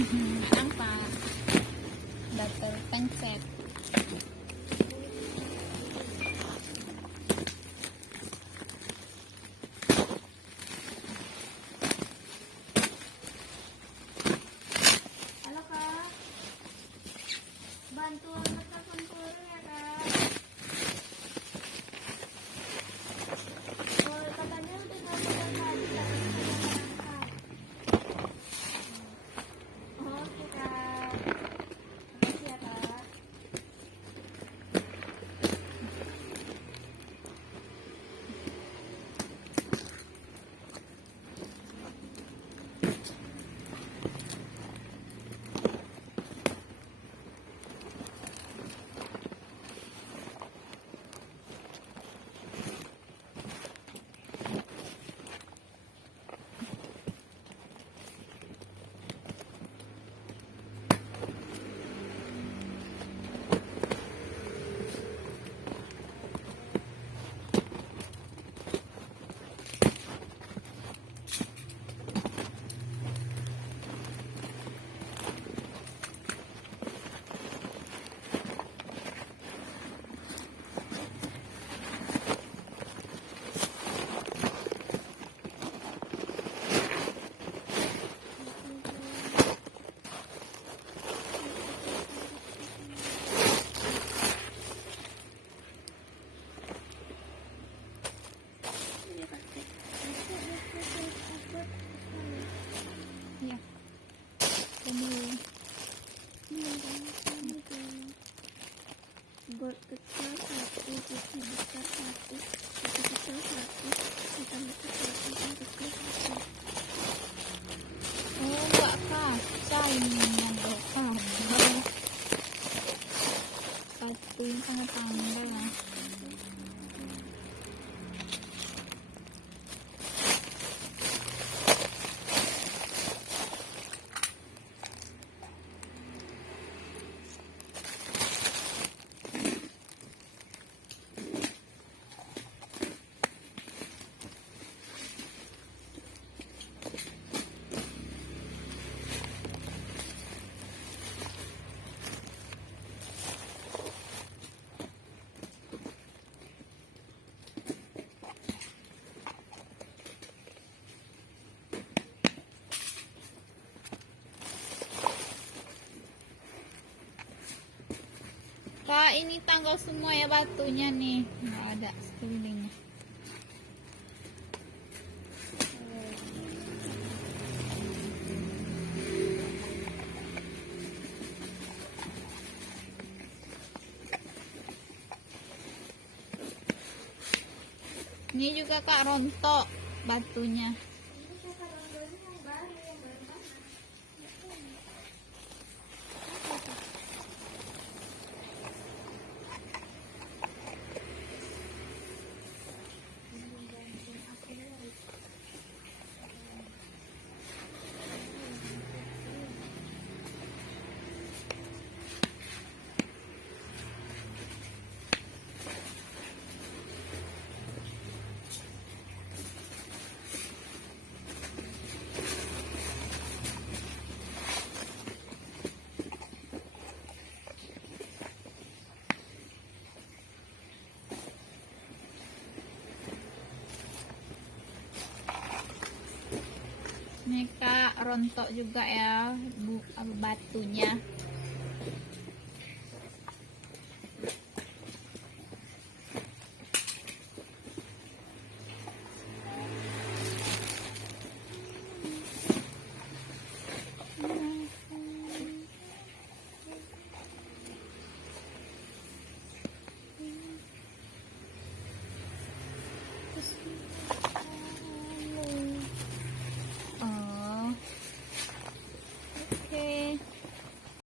Nampak udah terpencet. Halo kak, bantuan telepon kurir ya kak. Oh, katanya udah telepon tadi tapi tidak terangkat. Oke kak, makasih ya kak. Ya, ini Bot kecil 1, putih besar 1, putih kecil 1, hitam besar 1, dan kecil 1. oh nggak kaca ini yang gambar. Satu yang sangat tanggal lah. Kak, ini tanggal semua ya batunya nih, nggak ada sekelilingnya. Ini juga kak rontok batunya. Ini kakak rondonya yang baru mana? Nih kak rontok juga ya batunya.